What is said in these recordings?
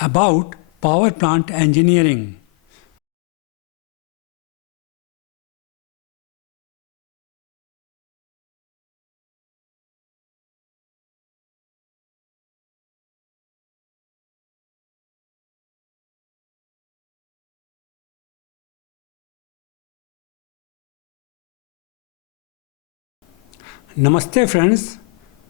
about power plant engineering. Namaste friends.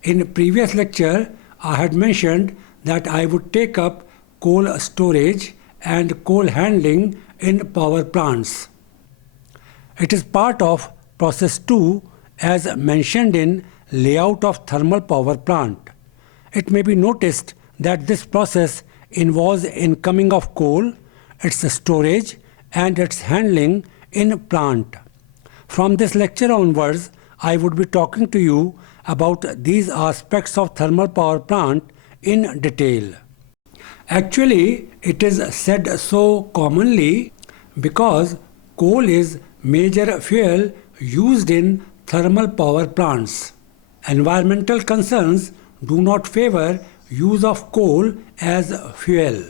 In previous lecture, I had mentioned that I would take up coal storage and coal handling in power plants. It is part of process 2 as mentioned in layout of thermal power plant. It may be noticed that this process involves incoming of coal, its storage and its handling in plant. From this lecture onwards, I would be talking to you about these aspects of thermal power plant in detail. Actually, it is said so commonly because coal is major fuel used in thermal power plants. Environmental concerns do not favor use of coal as fuel.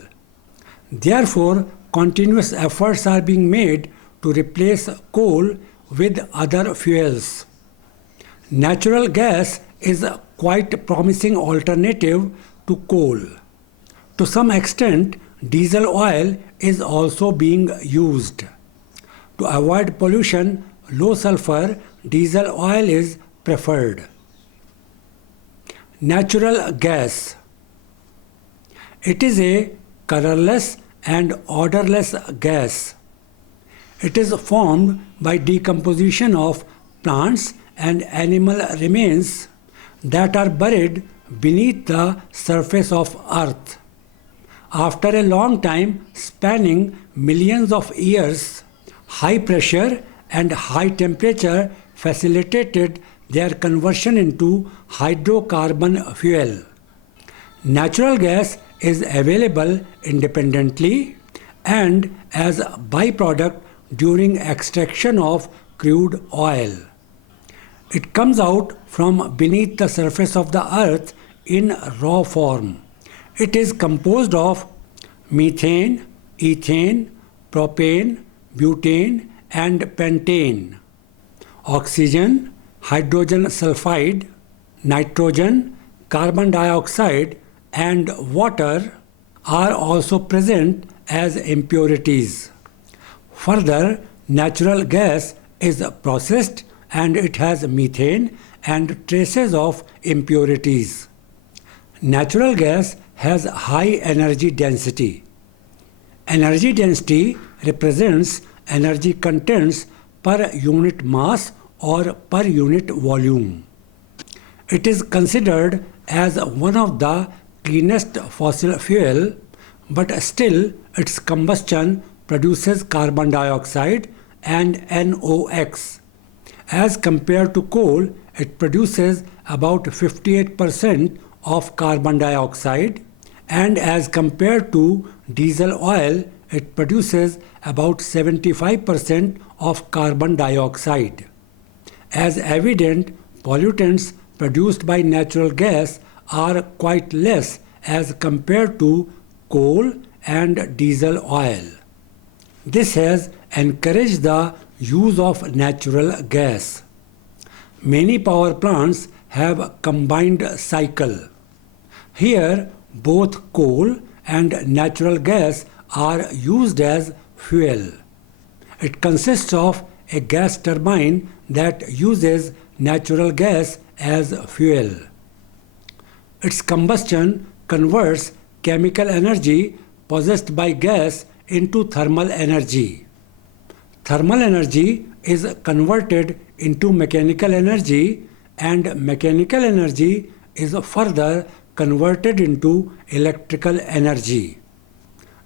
Therefore, continuous efforts are being made to replace coal with other fuels. Natural gas is a quite promising alternative to coal. To some extent, diesel oil is also being used. To avoid pollution, low sulfur diesel oil is preferred. Natural gas. It is a colorless and odorless gas. It is formed by decomposition of plants and animal remains that are buried beneath the surface of earth. After a long time spanning millions of years, high pressure and high temperature facilitated their conversion into hydrocarbon fuel. Natural gas is available independently and as a byproduct during extraction of crude oil. It comes out from beneath the surface of the earth in raw form. It is composed of methane, ethane, propane, butane and pentane. Oxygen, hydrogen sulfide, nitrogen, carbon dioxide and water are also present as impurities. Further, natural gas is processed and it has methane and traces of impurities. Natural gas has high energy density. Energy density represents energy contents per unit mass or per unit volume. It is considered as one of the cleanest fossil fuel, but still its combustion produces carbon dioxide and NOx. As compared to coal, it produces about 58% of carbon dioxide, and as compared to diesel oil, it produces about 75% of carbon dioxide. As evident, pollutants produced by natural gas are quite less as compared to coal and diesel oil. This has encouraged the use of natural gas. Many power plants have a combined cycle. Here, both coal and natural gas are used as fuel. It consists of a gas turbine that uses natural gas as fuel. Its combustion converts chemical energy possessed by gas into thermal energy. Thermal energy is converted into mechanical energy and mechanical energy is further converted into electrical energy.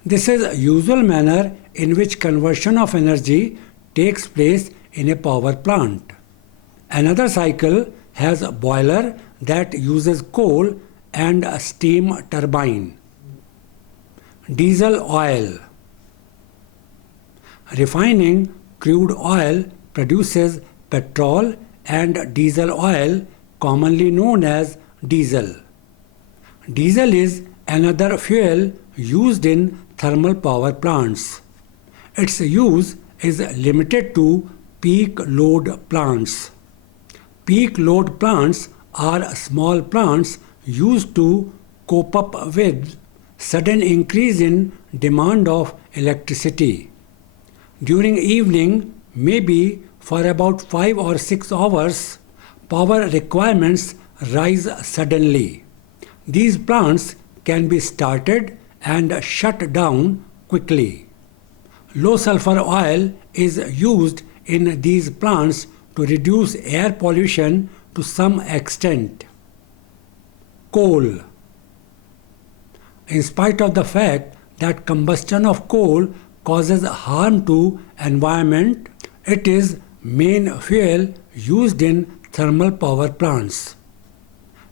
This is a usual manner in which conversion of energy takes place in a power plant. Another cycle has a boiler that uses coal and a steam turbine. Diesel oil. Refining crude oil produces petrol and diesel oil, commonly known as diesel. Diesel is another fuel used in thermal power plants. Its use is limited to peak load plants. Peak load plants are small plants used to cope up with sudden increase in demand of electricity. During evening, maybe for about 5 or 6 hours, power requirements rise suddenly. These plants can be started and shut down quickly. Low sulfur oil is used in these plants to reduce air pollution to some extent. Coal. In spite of the fact that combustion of coal causes harm to environment, it is main fuel used in thermal power plants.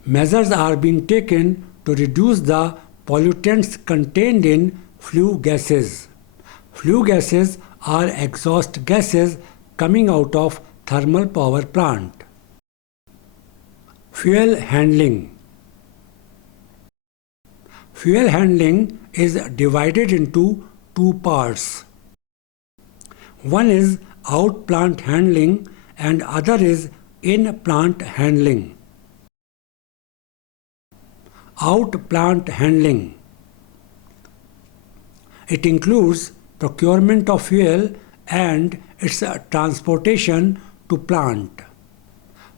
Measures are being taken to reduce the pollutants contained in flue gases. Flue gases are exhaust gases coming out of thermal power plant. Fuel handling. Fuel handling is divided into two parts. One is out plant handling and other is in plant handling. Out plant handling. It includes procurement of fuel and its transportation to plant.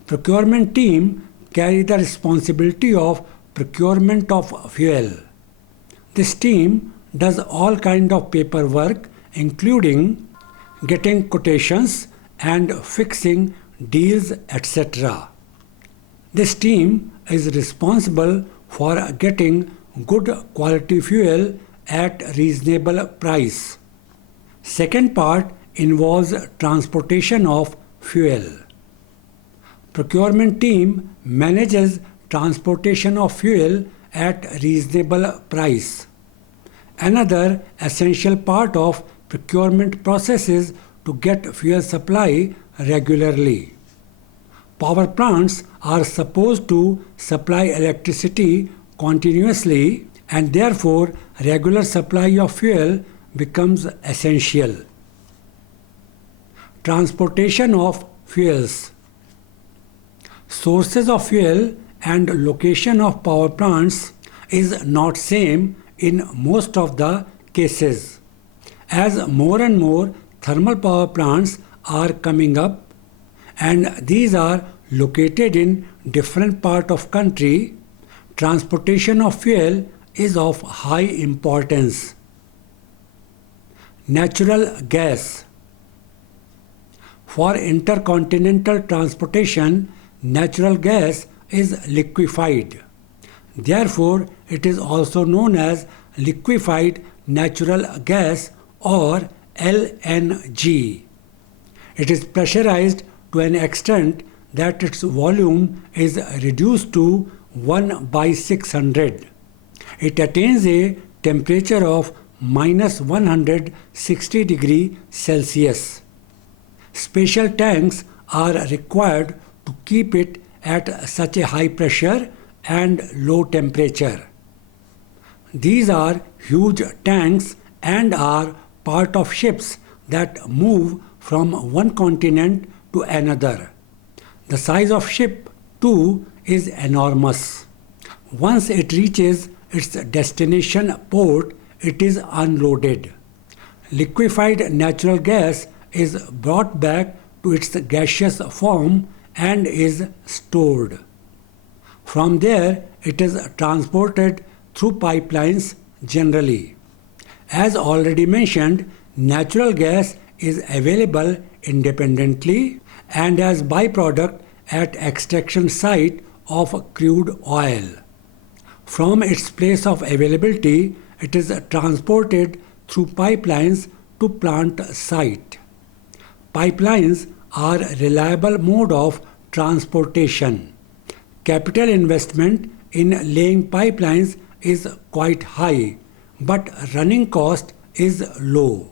Procurement team carry the responsibility of procurement of fuel. This team does all kind of paperwork including getting quotations and fixing deals, etc. This team is responsible for getting good quality fuel at reasonable price. Second part involves transportation of fuel. Procurement team manages transportation of fuel at reasonable price. Another essential part of procurement process is to get fuel supply regularly. Power plants are supposed to supply electricity continuously and therefore regular supply of fuel becomes essential. Transportation of fuels. Sources of fuel and location of power plants is not same in most of the cases. As more and more thermal power plants are coming up and these are located in different part of country, transportation of fuel is of high importance. Natural gas. For intercontinental transportation, natural gas is liquefied. Therefore, it is also known as liquefied natural gas or LNG. It is pressurized to an extent that its volume is reduced to 1/600. It attains a temperature of -160 degrees Celsius. Special tanks are required to keep it at such a high pressure and low temperature. These are huge tanks and are part of ships that move from one continent to another. The size of ship too is enormous. Once it reaches its destination port, it is unloaded. Liquefied natural gas is brought back to its gaseous form and is stored. From there, it is transported through pipelines generally. As already mentioned, natural gas is available independently and as byproduct at extraction site of crude oil. From its place of availability, it is transported through pipelines to plant site. Pipelines are a reliable mode of transportation. Capital investment in laying pipelines is quite high, but running cost is low.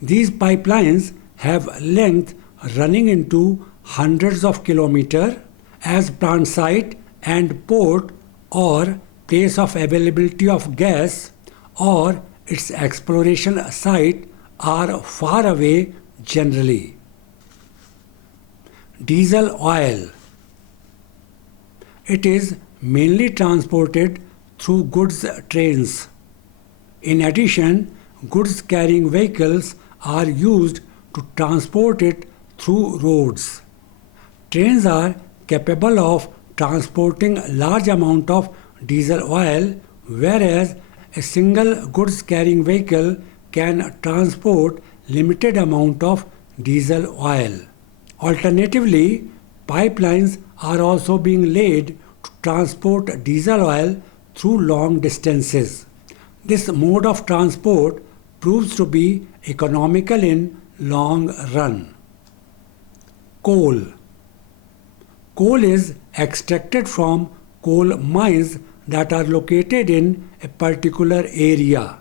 These pipelines have length running into hundreds of kilometers as plant site and port or place of availability of gas or its exploration site are far away generally. Diesel oil. It is mainly transported through goods trains. In addition, goods carrying vehicles are used to transport it through roads. Trains are capable of transporting large amount of diesel oil, whereas a single goods carrying vehicle can transport limited amount of diesel oil. Alternatively, pipelines are also being laid to transport diesel oil through long distances. This mode of transport proves to be economical in long run. Coal. Coal is extracted from coal mines that are located in a particular area.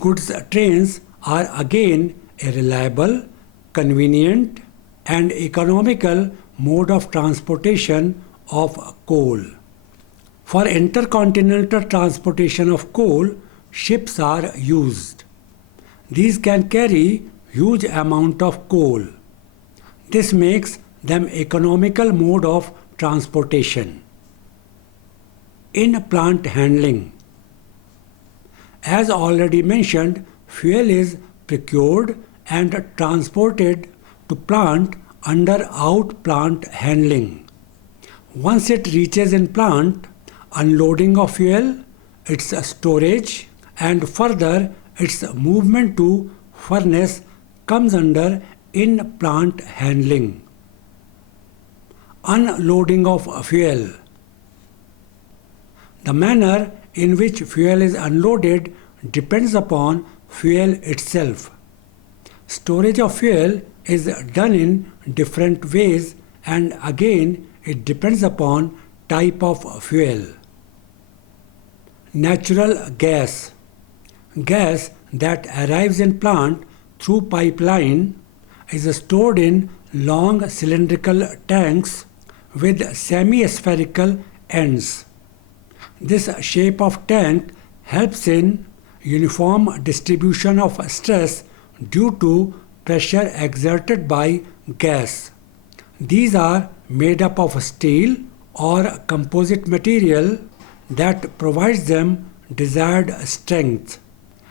Goods trains are again a reliable, convenient, and economical mode of transportation of coal. For intercontinental transportation of coal, ships are used. These can carry huge amount of coal. This makes them economical mode of transportation. In plant handling, as already mentioned, fuel is procured and transported to plant under out-plant handling. Once it reaches in plant, unloading of fuel, its storage, and further its movement to furnace comes under in-plant handling. Unloading of fuel. The manner in which fuel is unloaded depends upon fuel itself. Storage of fuel is done in different ways, and again it depends upon type of fuel. Natural gas. Gas that arrives in plant through pipeline is stored in long cylindrical tanks with semi-spherical ends. This shape of tank helps in uniform distribution of stress due to pressure exerted by gas. These are made up of steel or composite material that provides them desired strength.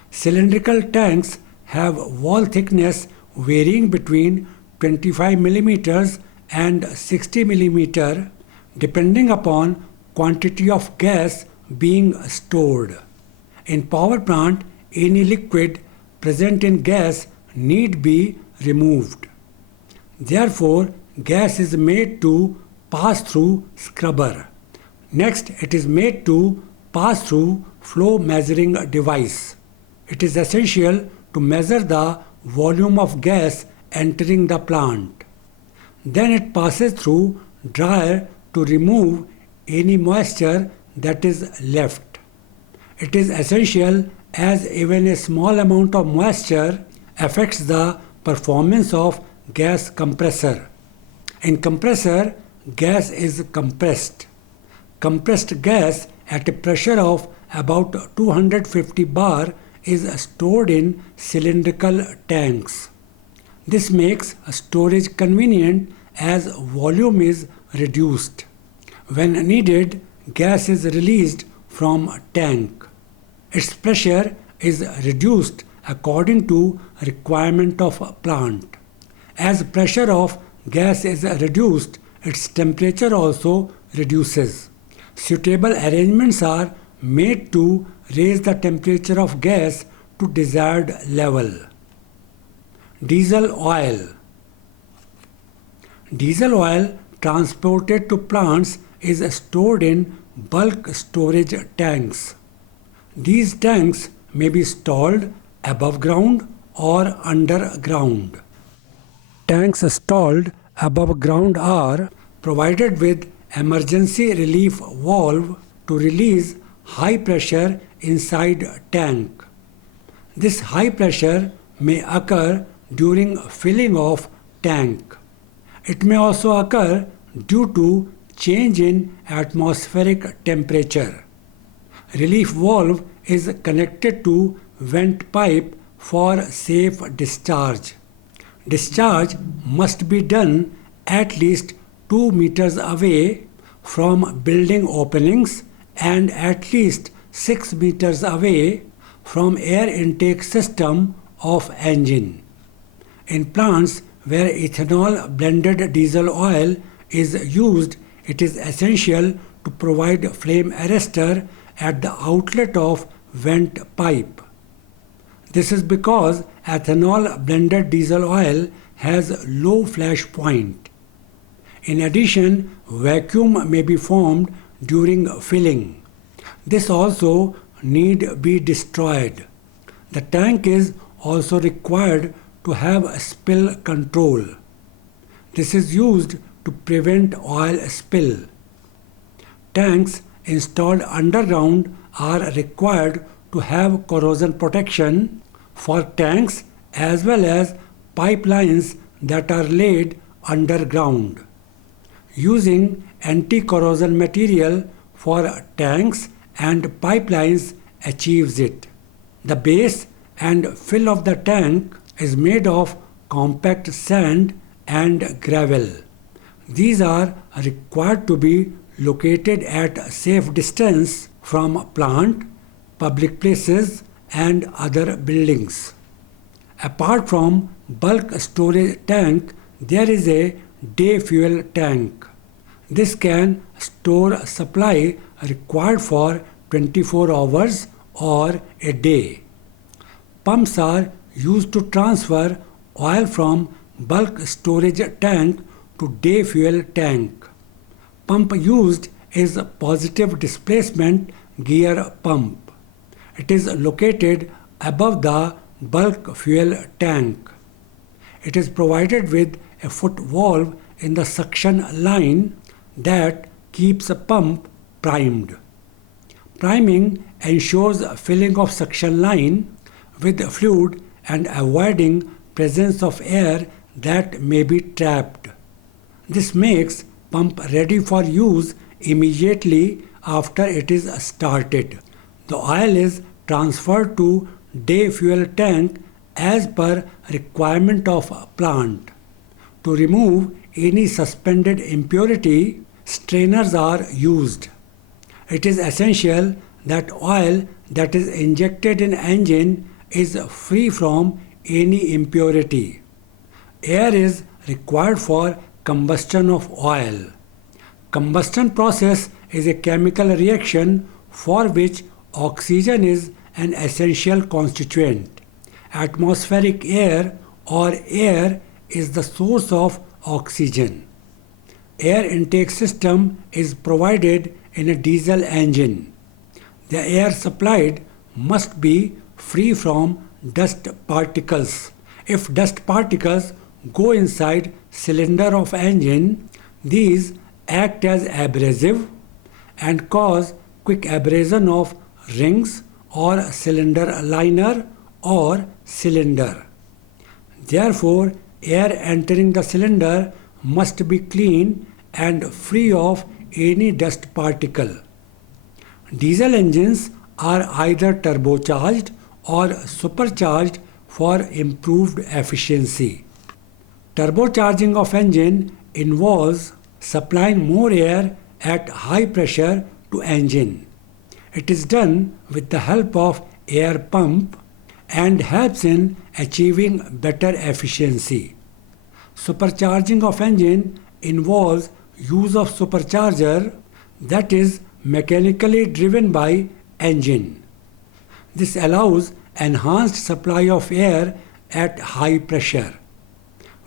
Cylindrical tanks have wall thickness varying between 25 mm and 60 mm depending upon quantity of gas being stored. In power plant, any liquid present in gas need be removed. Therefore, gas is made to pass through scrubber. Next, it is made to pass through flow measuring device. It is essential to measure the volume of gas entering the plant. Then it passes through dryer to remove any moisture that is left. It is essential as even a small amount of moisture affects the performance of gas compressor. In compressor, gas is compressed. Compressed gas at a pressure of about 250 bar is stored in cylindrical tanks. This makes storage convenient as volume is reduced. When needed, gas is released from tank. Its pressure is reduced according to requirement of plant. As pressure of gas is reduced, its temperature also reduces. Suitable arrangements are made to raise the temperature of gas to desired level. Diesel oil. Diesel oil transported to plants is stored in bulk storage tanks. These tanks may be stalled above ground or underground. Tanks stalled above ground are provided with emergency relief valve to release high pressure inside tank. This high pressure may occur during filling of tank. It may also occur due to change in atmospheric temperature. Relief valve is connected to vent pipe for safe discharge. Discharge must be done at least 2 meters away from building openings and at least 6 meters away from air intake system of engine. In plants where ethanol blended diesel oil is used, it is essential to provide flame arrestor at the outlet of vent pipe. This is because ethanol blended diesel oil has low flash point. In addition, vacuum may be formed during filling. This also need be destroyed. The tank is also required to have spill control. This is used to prevent oil spill. Tanks installed underground are required to have corrosion protection for tanks as well as pipelines that are laid underground. Using anti-corrosion material for tanks and pipelines achieves it. The base and fill of the tank is made of compact sand and gravel. These are required to be located at safe distance from plant, public places and other buildings. Apart from bulk storage tank, there is a day fuel tank. This can store supply required for 24 hours or a day. Pumps are used to transfer oil from bulk storage tank to day fuel tank. Pump used is positive displacement gear pump. It is located above the bulk fuel tank. It is provided with a foot valve in the suction line that keeps a pump primed. Priming ensures filling of suction line with fluid and avoiding presence of air that may be trapped. This makes pump ready for use immediately after it is started. The oil is transferred to day fuel tank as per requirement of plant. To remove any suspended impurity, strainers are used. It is essential that oil that is injected in engine is free from any impurity. Air is required for combustion of oil. Combustion process is a chemical reaction for which oxygen is an essential constituent. Atmospheric air or air is the source of oxygen. Air intake system is provided in a diesel engine. The air supplied must be free from dust particles. If dust particles go inside cylinder of engine, these act as abrasive and cause quick abrasion of rings or cylinder liner or cylinder. Therefore, air entering the cylinder must be clean and free of any dust particle. Diesel engines are either turbocharged or supercharged for improved efficiency. Turbocharging of engine involves supplying more air at high pressure to engine. It is done with the help of air pump and helps in achieving better efficiency. Supercharging of engine involves use of supercharger that is mechanically driven by engine. This allows enhanced supply of air at high pressure.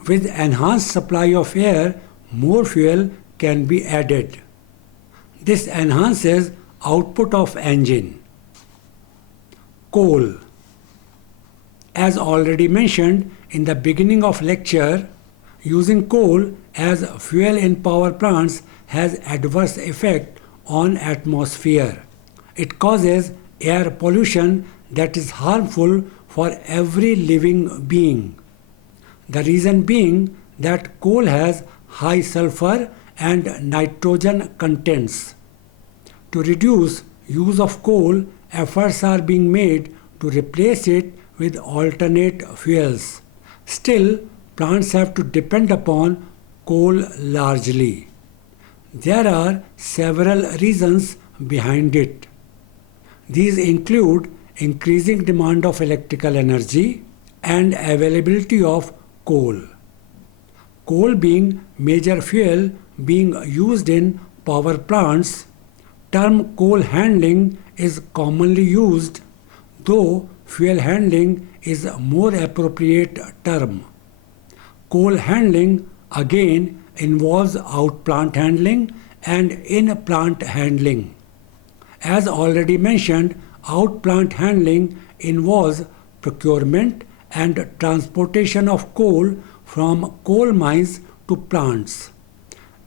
With enhanced supply of air, more fuel can be added. This enhances output of engine. Coal. As already mentioned in the beginning of lecture, using coal as fuel in power plants has adverse effect on atmosphere. It causes air pollution that is harmful for every living being. The reason being that coal has high sulfur and nitrogen contents. To reduce use of coal, efforts are being made to replace it with alternate fuels. Still, plants have to depend upon coal largely. There are several reasons behind it. These include increasing demand of electrical energy and availability of coal. Coal being major fuel being used in power plants, term coal handling is commonly used, though fuel handling is a more appropriate term. Coal handling again involves out-plant handling and in-plant handling. As already mentioned, out-plant handling involves procurement and transportation of coal from coal mines to plants.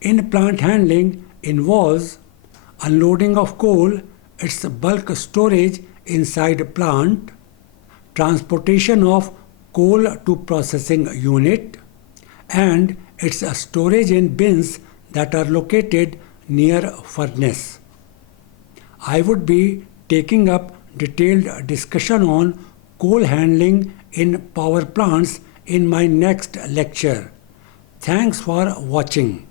In-plant handling involves unloading of coal, its bulk storage inside plant, transportation of coal to processing unit, and its storage in bins that are located near furnace. I would be taking up detailed discussion on coal handling in power plants in my next lecture. Thanks for watching.